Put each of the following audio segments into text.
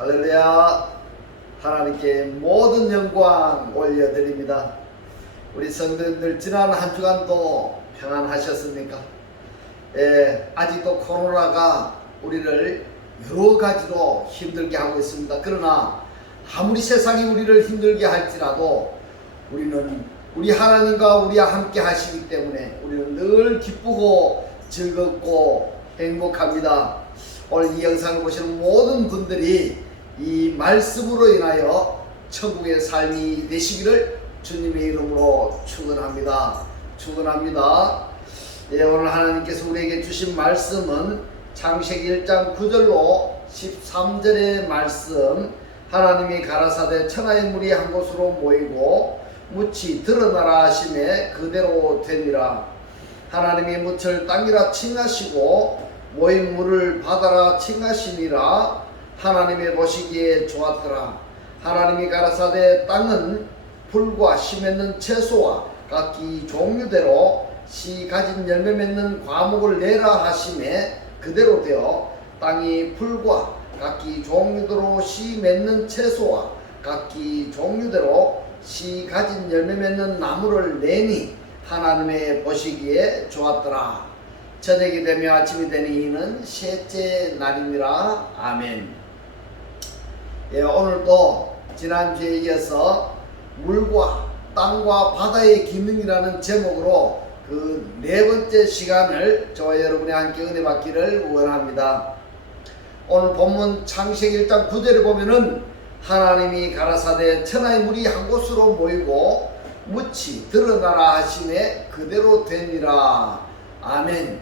할렐루야. 하나님께 모든 영광 올려드립니다. 우리 성도님들 지난 한 주간도 평안하셨습니까? 아직도 코로나가 우리를 여러 가지로 힘들게 하고 있습니다. 그러나 아무리 세상이 우리를 힘들게 할지라도 우리는 우리 하나님과 우리와 함께 하시기 때문에 우리는 늘 기쁘고 즐겁고 행복합니다. 오늘 이 영상을 보시는 모든 분들이 이 말씀으로 인하여 천국의 삶이 되시기를 주님의 이름으로 축원합니다. 오늘 하나님께서 우리에게 주신 말씀은 창세기 1장 9절로 13절의 말씀. 하나님이 가라사대 천하의 물이 한 곳으로 모이고 묻이 드러나라 하심에 그대로 되니라. 하나님이 묻을 땅이라 칭하시고 모인 물을 바다라 칭하시니라. 하나님이 보시기에 좋았더라. 하나님이 가라사대 땅은 풀과 씨 맺는 채소와 각기 종류대로 씨 가진 열매 맺는 과목을 내라 하심에 그대로 되어 땅이 풀과 각기 종류대로 씨 맺는 채소와 각기 종류대로 씨 가진 열매 맺는 나무를 내니 하나님의 보시기에 좋았더라. 저녁이 되며 아침이 되니 이는 셋째 날이니라. 아멘. 오늘도 지난주에 이어서 물과 땅과 바다의 기능이라는 제목으로 그 네 번째 시간을 저와 여러분이 함께 은혜 받기를 원합니다. 오늘 본문 창세기 1장 9절에 보면은 하나님이 가라사대 천하의 물이 한 곳으로 모이고 묻이 드러나라 하심에 그대로 되니라. 아멘.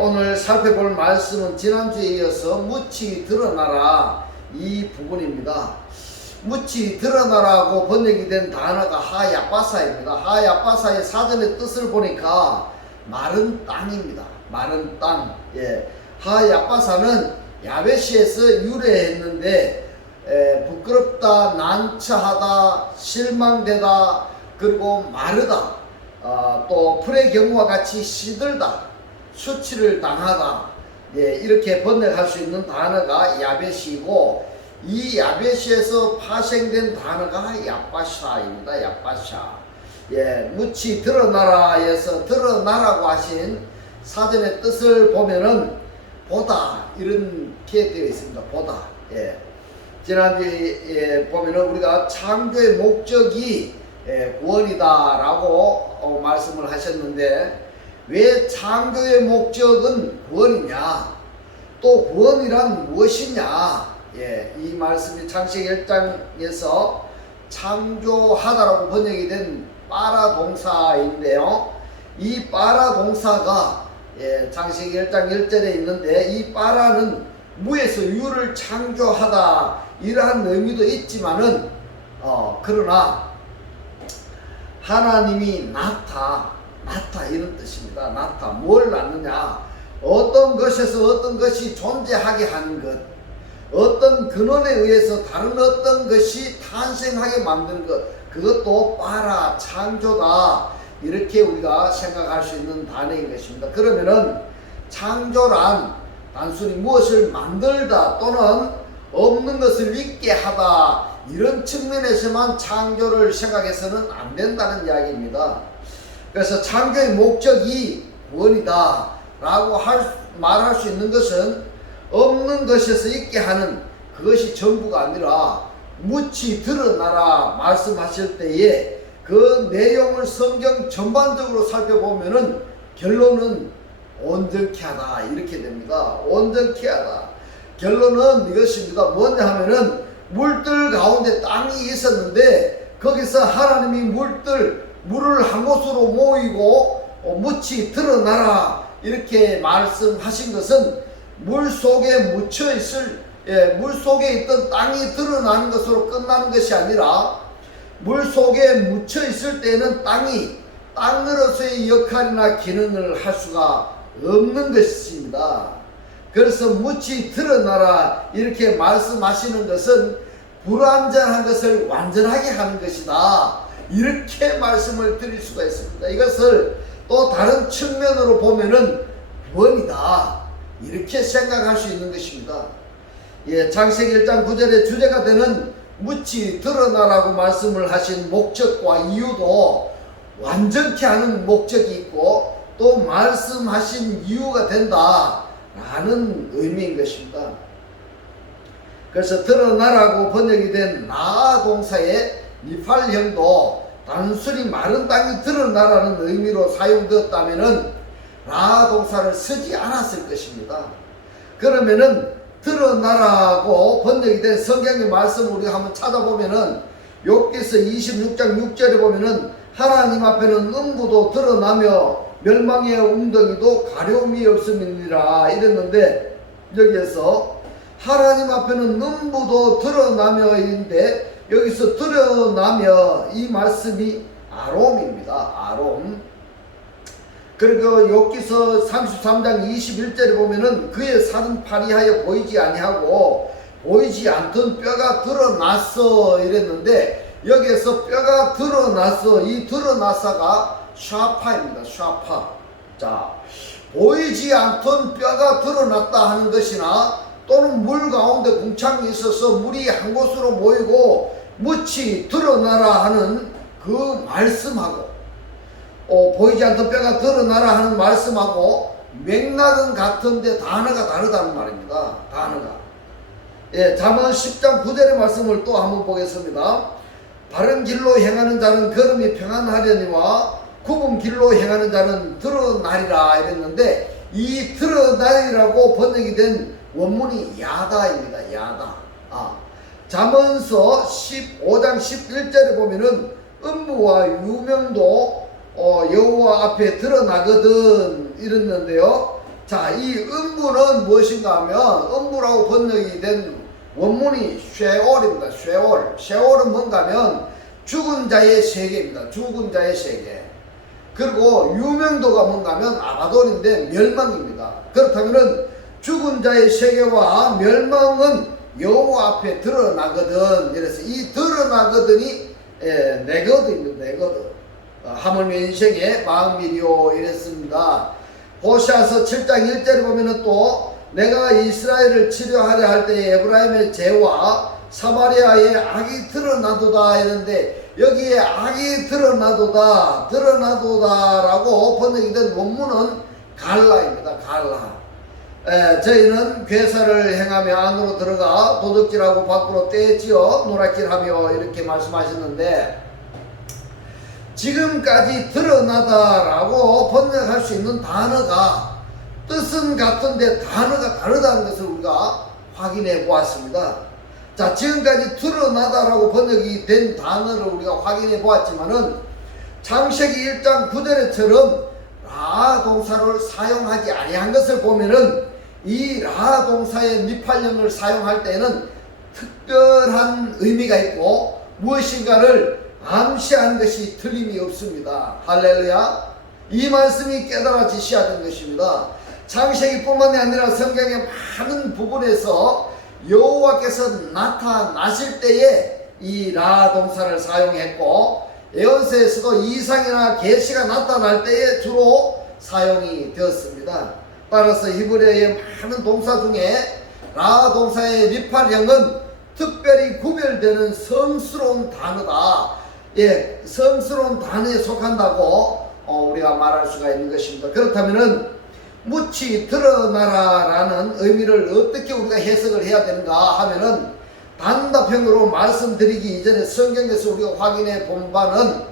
오늘 살펴볼 말씀은 지난주에 이어서 묻이 드러나라 이 부분입니다. 묻이 드러나라고 번역이 된 단어가 하야바사입니다. 하야바사의 사전의 뜻을 보니까 마른 땅입니다. 마른 땅. 하야바사는 야베시에서 유래했는데 부끄럽다, 난처하다, 실망되다, 그리고 마르다, 또 풀의 경우와 같이 시들다, 수치를 당하다, 이렇게 번역할 수 있는 단어가 야베시이고, 이 야베시에서 파생된 단어가 야바샤입니다. 야바샤. 묻이 드러나라에서 드러나라고 하신 사전의 뜻을 보면은 보다 이렇게 되어 있습니다. 보다. 지난주에 보면은 우리가 창조의 목적이 구원이다라고 말씀을 하셨는데, 왜 창조의 목적은 구원이냐, 또 구원이란 무엇이냐, 이 말씀이 창세기 1장에서 창조하다라고 번역이 된 빠라 동사인데요, 이 빠라 동사가 창세기 1장 1절에 있는데, 이 빠라는 무에서 유를 창조하다 이러한 의미도 있지만은 그러나 하나님이 낳다 이런 뜻입니다. 낳다. 뭘 낳느냐, 어떤 것에서 어떤 것이 존재하게 하는 것, 어떤 근원에 의해서 다른 어떤 것이 탄생하게 만드는 것, 그것도 빠라, 창조다, 이렇게 우리가 생각할 수 있는 단어인 것입니다. 그러면은 창조란 단순히 무엇을 만들다 또는 없는 것을 있게 하다, 이런 측면에서만 창조를 생각해서는 안 된다는 이야기입니다. 그래서 창조의 목적이 구원이다 라고 말할 수 있는 것은 없는 것에서 있게 하는 그것이 전부가 아니라 묻이 드러나라 말씀하실 때에 그 내용을 성경 전반적으로 살펴보면은 결론은 온전케 하다 이렇게 됩니다. 온전케 하다. 결론은 이것입니다. 뭐냐 하면은 물들 가운데 땅이 있었는데 거기서 하나님이 물을 한 곳으로 모이고 묻이 드러나라 이렇게 말씀하신 것은 물 속에 묻혀 있을, 물 속에 있던 땅이 드러나는 것으로 끝나는 것이 아니라 물 속에 묻혀 있을 때는 땅이 땅으로서의 역할이나 기능을 할 수가 없는 것입니다. 그래서 묻이 드러나라 이렇게 말씀하시는 것은 불완전한 것을 완전하게 하는 것이다, 이렇게 말씀을 드릴 수가 있습니다. 이것을 또 다른 측면으로 보면은 구원이다 이렇게 생각할 수 있는 것입니다. 창세기 1장 9절의 주제가 되는 묻히 드러나라고 말씀을 하신 목적과 이유도 완전케 하는 목적이 있고 또 말씀하신 이유가 된다라는 의미인 것입니다. 그래서 드러나라고 번역이 된 나 동사의 니팔형도 단순히 마른 땅이 드러나라는 의미로 사용되었다면은 라 동사를 쓰지 않았을 것입니다. 그러면은 드러나라고 번역이 된 성경의 말씀을 우리가 한번 찾아보면은 욥기서 26장 6절에 보면은 하나님 앞에는 음부도 드러나며 멸망의 웅덩이도 가려움이 없음이니라 이랬는데, 여기에서 하나님 앞에는 음부도 드러나며인데 여기서 드러나며 이 말씀이 아롬입니다. 아롬. 그리고 욥기서 33장 21절에 보면은 그의 살은 파리하여 보이지 아니하고 보이지 않던 뼈가 드러났어 이랬는데, 여기에서 뼈가 드러났어, 이 드러나사가 샤파입니다. 샤파. 자, 보이지 않던 뼈가 드러났다 하는 것이나 또는 물 가운데 궁창이 있어서 물이 한 곳으로 모이고 묻히 드러나라 하는 그 말씀하고 보이지 않던 뼈가 드러나라 하는 말씀하고 맥락은 같은데 단어가 다르다는 말입니다. 단어가. 잠언 10장 9절의 말씀을 또 한번 보겠습니다. 바른 길로 행하는 자는 걸음이 평안하려니와 굽은 길로 행하는 자는 드러나리라 이랬는데, 이 드러나리라고 번역이 된 원문이 야다입니다. 야다. 잠언서 15장 11절에 보면은 음부와 유명도 여호와 앞에 드러나거든 이랬는데요. 자, 이 음부는 무엇인가 하면 음부라고 번역이 된 원문이 쉐올입니다. 쉐올. 쉐올은 뭔가 하면 죽은 자의 세계입니다. 죽은 자의 세계. 그리고 유명도가 뭔가 하면 아바돈인데 멸망입니다. 그렇다면은 죽은 자의 세계와 멸망은 여호와 앞에 드러나거든. 그래서 이 드러나거든이 네거드입니다. 네거드. 하물며 인생의 마음이리요 이랬습니다. 호시아서 7장 1절에 보면은 또 내가 이스라엘을 치료하려 할 때에 에브라임의 죄와 사마리아의 악이 드러나도다 이랬는데, 여기에 악이 드러나도다라고 번역이 된 원문은 갈라입니다. 갈라. 저희는 괴사를 행하며 안으로 들어가 도둑질하고 밖으로 떼지어 노랗길하며 이렇게 말씀하셨는데, 지금까지 드러나다라고 번역할 수 있는 단어가 뜻은 같은데 단어가 다르다는 것을 우리가 확인해 보았습니다. 자, 지금까지 드러나다라고 번역이 된 단어를 우리가 확인해 보았지만은 창세기 1장 9절에처럼 라 동사를 사용하지 아니한 것을 보면은 이 라 동사의 니팔령을 사용할 때에는 특별한 의미가 있고 무엇인가를 암시한 것이 틀림이 없습니다. 할렐루야. 이 말씀이 깨달아지셔야 되는 것입니다. 창세기뿐만이 아니라 성경의 많은 부분에서 여호와께서 나타나실 때에 이 라 동사를 사용했고, 에언서에서도 이상이나 계시가 나타날 때에 주로 사용이 되었습니다. 따라서 히브리어의 많은 동사 중에 라 동사의 리팔형은 특별히 구별되는 성스러운 단어다. 성스러운 단어에 속한다고 우리가 말할 수가 있는 것입니다. 그렇다면은 묻히 드러나라라는 의미를 어떻게 우리가 해석을 해야 되는가 하면은, 단답형으로 말씀드리기 이전에 성경에서 우리가 확인해 본 바는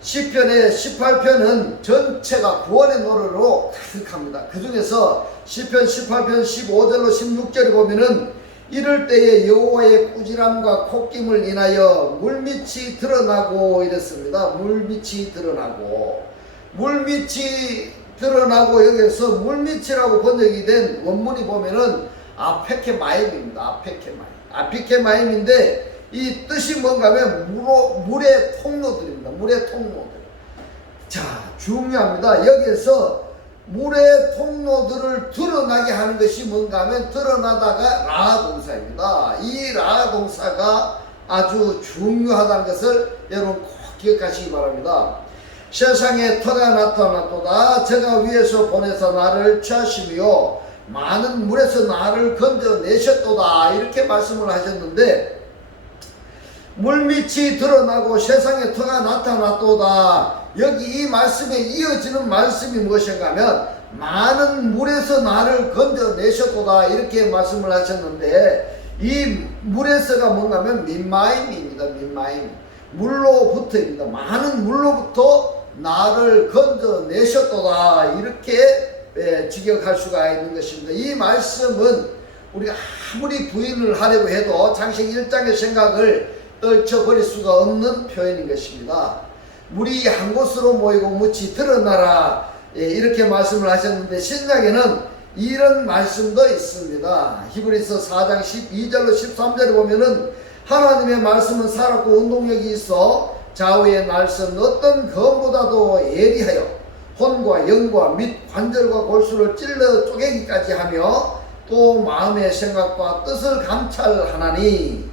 시편의 18편은 전체가 구원의 노래로 가득합니다. 그 중에서 시편 18편 15절로 16절에 보면은 이럴 때에 여호와의 꾸지람과 콧김을 인하여 물밑이 드러나고 이랬습니다. 물밑이 드러나고 여기서 물밑이라고 번역이 된 원문이 보면은 아페케마임입니다. 아피케마임인데 이 뜻이 뭔가 하면 물의 통로들입니다. 물의 통로들. 자, 중요합니다. 여기에서 물의 통로들을 드러나게 하는 것이 뭔가 하면 드러나다가 라 동사입니다. 이 라 동사가 아주 중요하다는 것을 여러분 꼭 기억하시기 바랍니다. 세상에 터가 나타났도다. 저가 위에서 보내서 나를 취하시며 많은 물에서 나를 건져내셨도다 이렇게 말씀을 하셨는데, 물밑이 드러나고 세상의 터가 나타났도다. 여기 이 말씀에 이어지는 말씀이 무엇인가 하면 많은 물에서 나를 건져내셨도다 이렇게 말씀을 하셨는데, 이 물에서가 뭔가 하면 민마임입니다. 민마임, 물로부터입니다. 많은 물로부터 나를 건져내셨도다 이렇게 직역할 수가 있는 것입니다. 이 말씀은 우리가 아무리 부인을 하려고 해도 창세기 1장의 생각을 떨쳐버릴 수가 없는 표현인 것입니다. 물이 한 곳으로 모이고 묻이 드러나라 이렇게 말씀을 하셨는데, 신약에는 이런 말씀도 있습니다. 히브리서 4장 12절로 13절에 보면은 하나님의 말씀은 살았고 운동력이 있어 좌우의 날선 어떤 검보다도 예리하여 혼과 영과 및 관절과 골수를 찔러 쪼개기까지 하며 또 마음의 생각과 뜻을 감찰하나니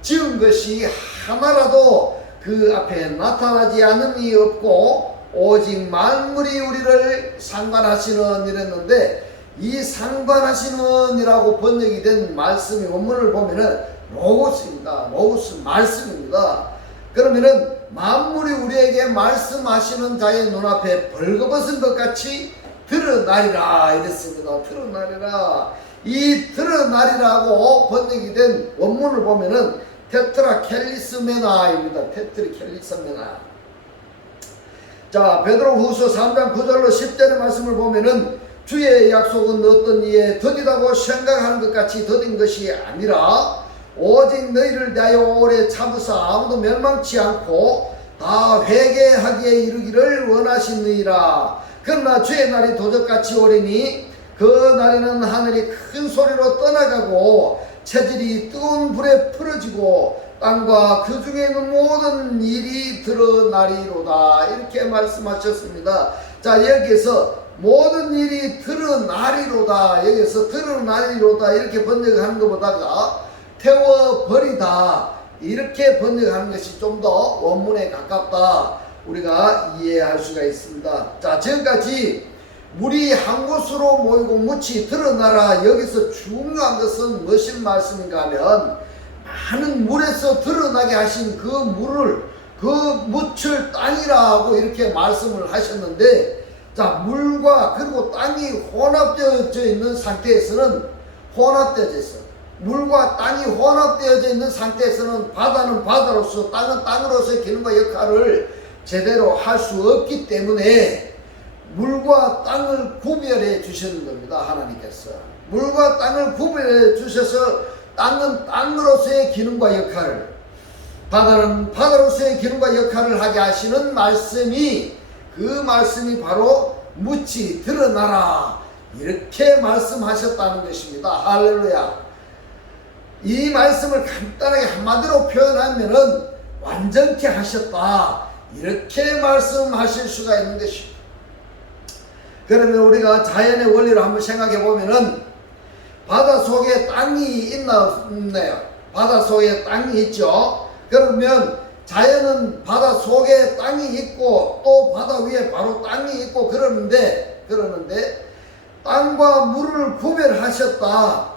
지은 것이 하나라도 그 앞에 나타나지 않음이 없고 오직 만물이 우리를 상관하시는 이랬는데, 이 상관하시는 이라고 번역이 된 말씀이 원문을 보면은 로고스입니다. 로고스 말씀입니다. 그러면은 만물이 우리에게 말씀하시는 자의 눈앞에 벌거벗은 것 같이 드러나리라 이랬습니다. 드러나리라. 이 드러나리라고 번역이 된 원문을 보면은 테트라켈리스메나입니다. 테트라켈리스메나. 자, 베드로후서 3장 9절로 10절의 말씀을 보면은 주의 약속은 어떤 이에 더디다고 생각하는 것 같이 더딘 것이 아니라 오직 너희를 대하여 오래 참으사 아무도 멸망치 않고 다 회개하기에 이르기를 원하시느니라. 그러나 주의 날이 도적같이 오리니 그 날에는 하늘이 큰 소리로 떠나가고 체질이 뜨거운 불에 풀어지고 땅과 그 중에 있는 모든 일이 드러나리로다 이렇게 말씀하셨습니다. 자, 여기에서 모든 일이 드러나리로다, 여기서 드러나리로다 이렇게 번역하는 것보다가 태워버리다 이렇게 번역하는 것이 좀 더 원문에 가깝다 우리가 이해할 수가 있습니다. 자, 지금까지 물이 한 곳으로 모이고 묻이 드러나라, 여기서 중요한 것은 무슨 말씀인가 하면 많은 물에서 드러나게 하신 그 물을, 그 묻을 땅이라고 이렇게 말씀을 하셨는데, 자, 물과 그리고 땅이 혼합되어져 있는 상태에서는 혼합되어져 있어요. 물과 땅이 혼합되어져 있는 상태에서는 바다는 바다로서 땅은 땅으로서의 기능과 역할을 제대로 할 수 없기 때문에 물과 땅을 구별해 주시는 겁니다. 하나님께서 물과 땅을 구별해 주셔서 땅은 땅으로서의 기능과 역할을, 바다는 바다로서의 기능과 역할을 하게 하시는 말씀이, 그 말씀이 바로 묻이 드러나라 이렇게 말씀하셨다는 것입니다. 할렐루야. 이 말씀을 간단하게 한마디로 표현하면은 완전케 하셨다 이렇게 말씀하실 수가 있는 것입니다. 그러면 우리가 자연의 원리를 한번 생각해 보면은 바다 속에 땅이 있나 없나요? 바다 속에 땅이 있죠. 그러면 자연은 바다 속에 땅이 있고 또 바다 위에 바로 땅이 있고 그러는데 땅과 물을 구별하셨다.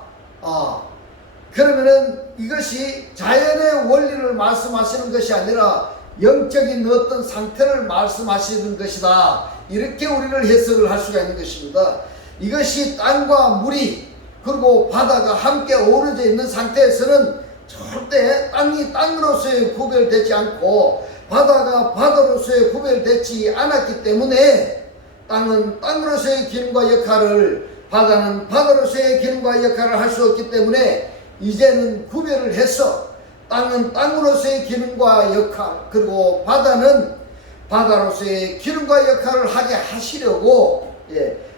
그러면은 이것이 자연의 원리를 말씀하시는 것이 아니라 영적인 어떤 상태를 말씀하시는 것이다. 이렇게 우리를 해석을 할 수가 있는 것입니다. 이것이 땅과 물이 그리고 바다가 함께 어우러져 있는 상태에서는 절대 땅이 땅으로서의 구별되지 않고 바다가 바다로서의 구별되지 않았기 때문에 땅은 땅으로서의 기능과 역할을, 바다는 바다로서의 기능과 역할을 할 수 없기 때문에 이제는 구별을 해서 땅은 땅으로서의 기능과 역할, 그리고 바다는 바다로서의 기능과 역할을 하게 하시려고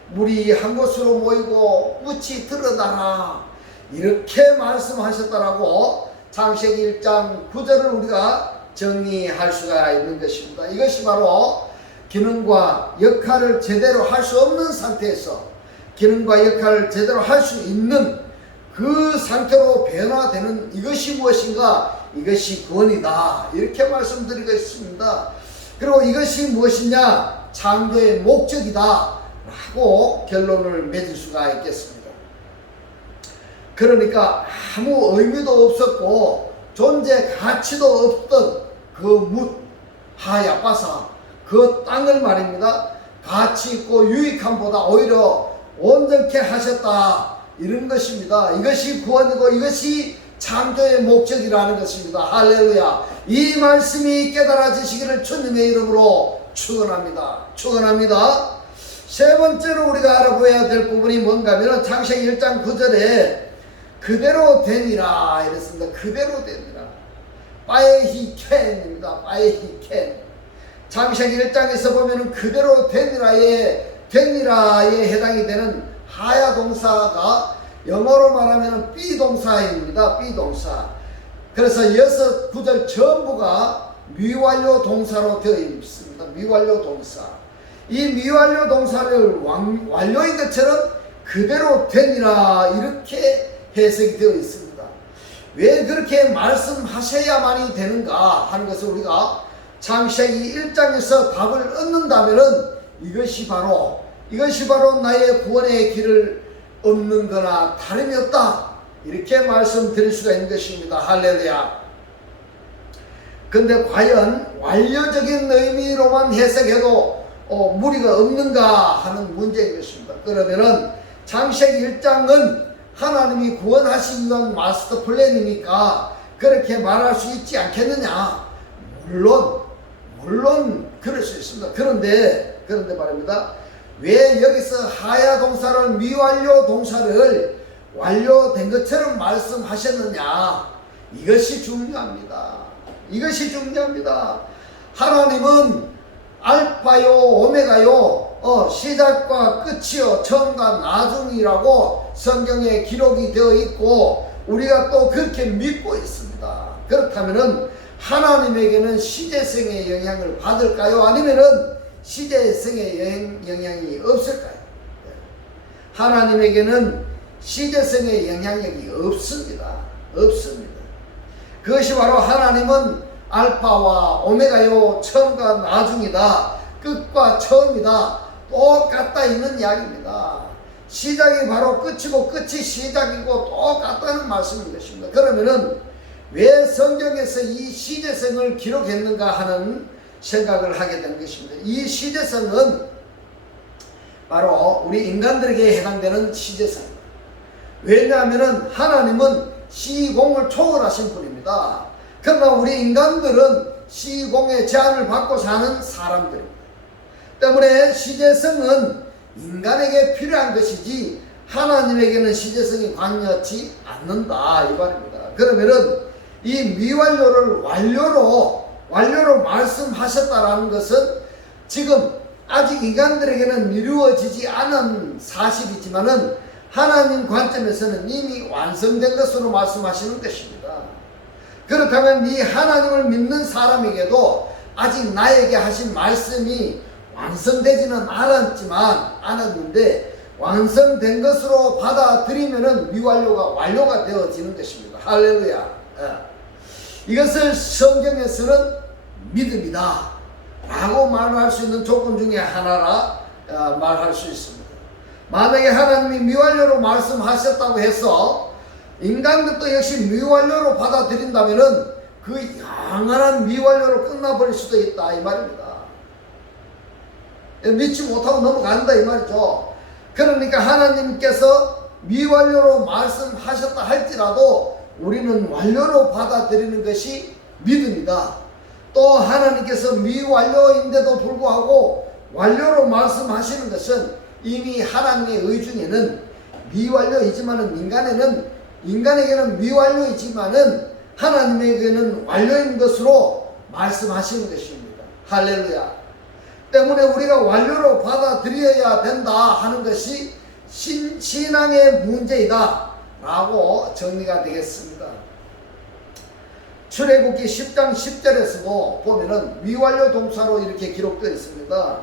물이 한 곳으로 모이고 묻이 드러나라 이렇게 말씀하셨다라고 창세기 1장 9절을 우리가 정리할 수가 있는 것입니다. 이것이 바로 기능과 역할을 제대로 할 수 없는 상태에서 기능과 역할을 제대로 할 수 있는 그 상태로 변화되는 이것이 무엇인가? 이것이 구원이다 이렇게 말씀드리고 있습니다. 그리고 이것이 무엇이냐? 창조의 목적이다 라고 결론을 맺을 수가 있겠습니다. 그러니까 아무 의미도 없었고 존재 가치도 없던 그 뭇 하야바사 그 땅을 말입니다. 가치 있고 유익함보다 오히려 온전케 하셨다, 이런 것입니다. 이것이 구원이고 이것이 창조의 목적이라는 것입니다. 할렐루야. 이 말씀이 깨달아지시기를 주님의 이름으로 축원합니다. 축원합니다. 세 번째로 우리가 알아보아야 될 부분이 뭔가 하면 창세기 1장 9절에 그대로 되니라 이랬습니다. 그대로 되니라. 빠에히켄입니다. 빠에히켄. 창세기 1장에서 보면은 그대로 되니라에 해당이 되는 하야 동사가 영어로 말하면 비동사입니다. 비동사. 그래서 6, 9절 전부가 미완료 동사로 되어 있습니다. 미완료 동사. 이 미완료 동사를 완료인 것처럼 그대로 되니라 이렇게 해석이 되어 있습니다. 왜 그렇게 말씀하셔야만이 되는가 하는 것을 우리가 창세기 1장에서 답을 얻는다면은 이것이 바로 나의 구원의 길을 없는 거나 다름이 없다, 이렇게 말씀드릴 수가 있는 것입니다. 할렐루야. 근데 과연 완료적인 의미로만 해석해도 무리가 없는가 하는 문제인 것입니다. 그러면은 창세기 1장은 하나님이 구원하시기 위한 마스터 플랜이니까 그렇게 말할 수 있지 않겠느냐. 물론 그럴 수 있습니다. 그런데 말입니다. 왜 여기서 하야 동사를 미완료 동사를 완료된 것처럼 말씀하셨느냐. 이것이 중요합니다. 이것이 중요합니다. 하나님은 알파요 오메가요 시작과 끝이요 처음과 나중이라고 성경에 기록이 되어 있고 우리가 또 그렇게 믿고 있습니다. 그렇다면은 하나님에게는 시제성의 영향을 받을까요? 아니면은 시제성의 영향이 없을까요? 하나님에게는 시제성의 영향력이 없습니다. 그것이 바로 하나님은 알파와 오메가요 처음과 나중이다, 끝과 처음이다, 똑같다 있는 이야기입니다. 시작이 바로 끝이고 끝이 시작이고 똑같다는 말씀인 것입니다. 그러면은 왜 성경에서 이 시제성을 기록했는가 하는 생각을 하게 되는 것입니다. 이 시제성은 바로 우리 인간들에게 해당되는 시제성입니다. 왜냐하면 하나님은 시공을 초월하신 분입니다. 그러나 우리 인간들은 시공의 제한을 받고 사는 사람들입니다. 때문에 시제성은 인간에게 필요한 것이지 하나님에게는 시제성이 관여치 않는다 이 말입니다. 그러면은 이 미완료를 완료로 말씀하셨다라는 것은 지금 아직 인간들에게는 이루어지지 않은 사실이지만은 하나님 관점에서는 이미 완성된 것으로 말씀하시는 것입니다. 그렇다면 이 하나님을 믿는 사람에게도 아직 나에게 하신 말씀이 완성되지는 않았는데 완성된 것으로 받아들이면은 미완료가 완료가 되어지는 것입니다. 할렐루야. 이것을 성경에서는 믿음이다 라고 말할 수 있는 조건 중에 하나라 말할 수 있습니다. 만약에 하나님이 미완료로 말씀하셨다고 해서 인간들도 역시 미완료로 받아들인다면은 그 영원한 미완료로 끝나버릴 수도 있다 이 말입니다. 믿지 못하고 넘어간다 이 말이죠. 그러니까 하나님께서 미완료로 말씀하셨다 할지라도 우리는 완료로 받아들이는 것이 믿음이다. 또 하나님께서 미완료인데도 불구하고 완료로 말씀하시는 것은 이미 하나님의 의중에는 미완료이지만은 인간에게는 미완료이지만은 하나님에게는 완료인 것으로 말씀하시는 것입니다. 할렐루야. 때문에 우리가 완료로 받아들여야 된다 하는 것이 신앙의 문제이다 라고 정리가 되겠습니다. 출애굽기 10장 10절에서도 보면은 미완료 동사로 이렇게 기록되어 있습니다.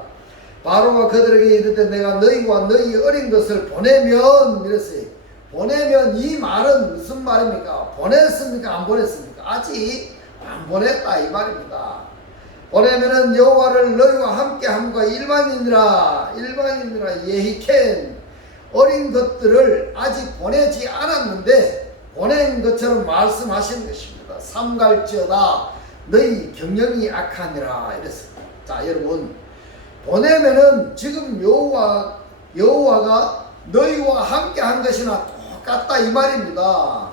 바로가 그들에게 이르되 내가 너희와 너희 어린 것을 보내면 이랬어요. 보내면 이 말은 무슨 말입니까? 보냈습니까? 안 보냈습니까? 아직 안 보냈다 이 말입니다. 보내면은 여호와를 너희와 함께 함과 일반인이라 예히켄 어린 것들을 아직 보내지 않았는데 보낸 것처럼 말씀하시는 것입니다. 삼갈지어다 너희 경영이 악하니라 이랬습니다. 자, 여러분, 보내면은 지금 여호와가 너희와 함께 한 것이나 똑같다 이 말입니다.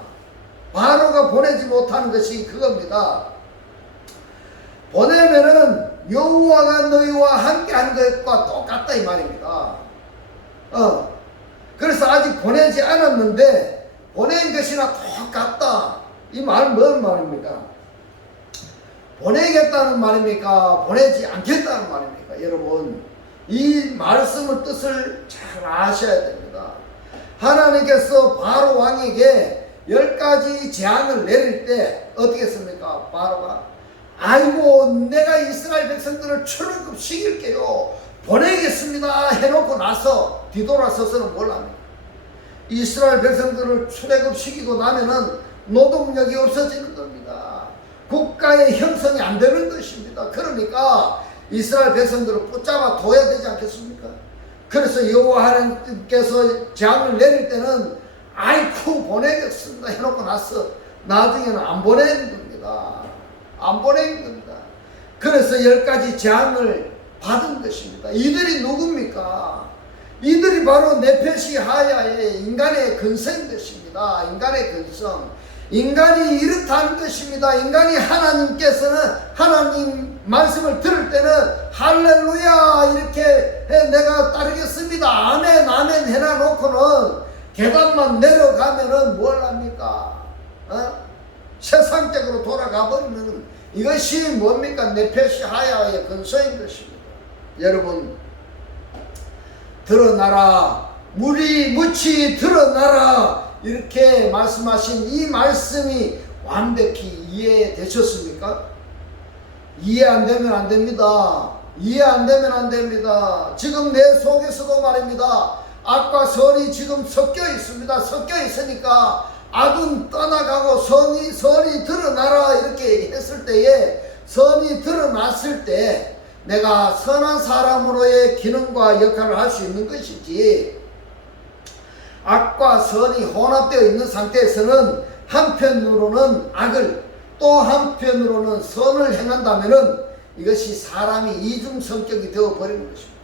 바로가 보내지 못하는 것이 그겁니다. 보내면은 여호와가 너희와 함께 한 것과 똑같다 이 말입니다. 그래서 아직 보내지 않았는데 보낸 것이나 똑같다. 이 말은 뭔 말입니까? 보내겠다는 말입니까? 보내지 않겠다는 말입니까? 여러분, 이 말씀의 뜻을 잘 아셔야 됩니다. 하나님께서 바로 왕에게 10가지 재앙을 내릴 때 어떻게 했습니까? 바로가 아이고 내가 이스라엘 백성들을 출애굽 시킬게요 보내겠습니다 해놓고 나서 뒤돌아서서는 뭘 합니까? 이스라엘 백성들을 출애굽 시키고 나면은 노동력이 없어지는 겁니다. 국가의 형성이 안 되는 것입니다. 그러니까 이스라엘 백성들을 붙잡아 둬야 되지 않겠습니까? 그래서 여호와 하나님께서 재앙을 내릴 때는 아이쿠 보내겠습니다 해놓고 나서 나중에는 안 보내는 겁니다. 안 보내는 겁니다. 그래서 10가지 재앙을 받은 것입니다. 이들이 누굽니까? 이들이 바로 네페시 하야의 인간의 근성인 것입니다. 인간의 근성. 인간이 이렇다는 것입니다. 인간이 하나님께서는 하나님 말씀을 들을 때는 할렐루야 이렇게 내가 따르겠습니다 아멘 아멘 해놔놓고는 계단만 내려가면은 뭘 합니까? 세상적으로 돌아가 버리면 이것이 뭡니까? 네페시 하야의 근성인 것입니다. 여러분, 드러나라 무치 드러나라 이렇게 말씀하신 이 말씀이 완벽히 이해되셨습니까? 이해 안 되면 안 됩니다. 이해 안 되면 안 됩니다. 지금 내 속에서도 말입니다. 악과 선이 지금 섞여 있습니다. 섞여 있으니까 악은 떠나가고 선이 드러나라 이렇게 했을 때에 선이 드러났을 때 내가 선한 사람으로의 기능과 역할을 할 수 있는 것이지, 악과 선이 혼합되어 있는 상태에서는 한편으로는 악을 또 한편으로는 선을 행한다면은 이것이 사람이 이중 성격이 되어버리는 것입니다.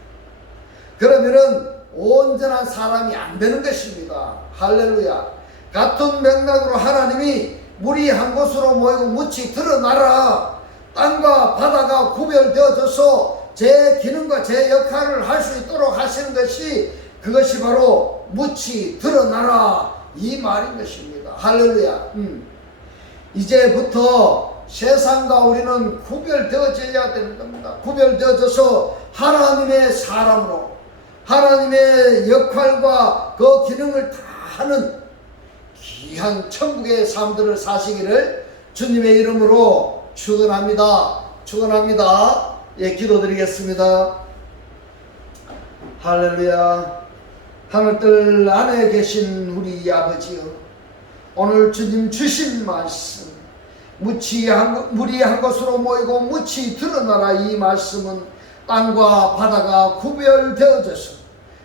그러면은 온전한 사람이 안 되는 것입니다. 할렐루야. 같은 맥락으로 하나님이 물이 한 곳으로 모이고 묻히 드러나라. 땅과 바다가 구별되어져서 제 기능과 제 역할을 할 수 있도록 하시는 것이 그것이 바로 묻히 드러나라 이 말인 것입니다. 할렐루야. 이제부터 세상과 우리는 구별되어져야 되는 겁니다. 구별되어져서 하나님의 사람으로 하나님의 역할과 그 기능을 다 하는 귀한 천국의 삶들을 사시기를 주님의 이름으로 축원합니다. 축원합니다. 예, 기도드리겠습니다. 할렐루야. 하늘들 안에 계신 우리 아버지여, 오늘 주님 주신 말씀 물이 한 곳으로 모이고 묻히 드러나라 이 말씀은 땅과 바다가 구별되어져서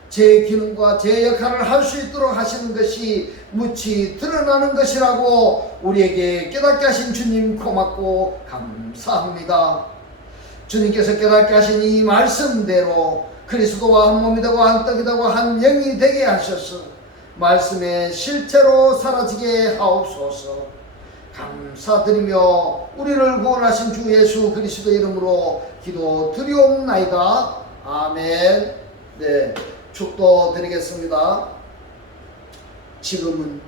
제 기능과 제 역할을 할 수 있도록 하시는 것이 묻히 드러나는 것이라고 우리에게 깨닫게 하신 주님 고맙고 감사합니다. 주님께서 깨닫게 하신 이 말씀대로 그리스도와 한 몸이 되고 한 떡이 되고 한 영이 되게 하셔서 말씀의 실체로 사라지게 하옵소서. 감사드리며 우리를 구원하신 주 예수 그리스도 이름으로 기도드리옵나이다. 아멘. 네, 축도 드리겠습니다. 지금은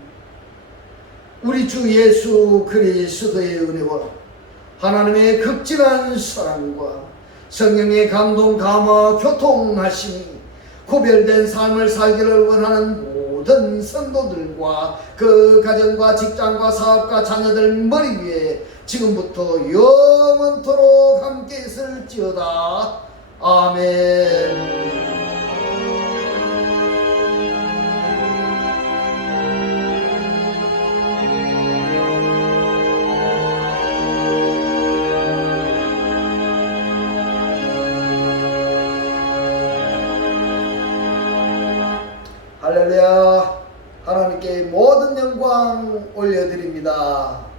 우리 주 예수 그리스도의 은혜와 하나님의 극진한 사랑과 성령의 감동 감화 교통하심이 구별된 삶을 살기를 원하는 모든 성도들과 그 가정과 직장과 사업과 자녀들 머리 위에 지금부터 영원토록 함께 있을지어다. 아멘. 할렐루야. 합니다.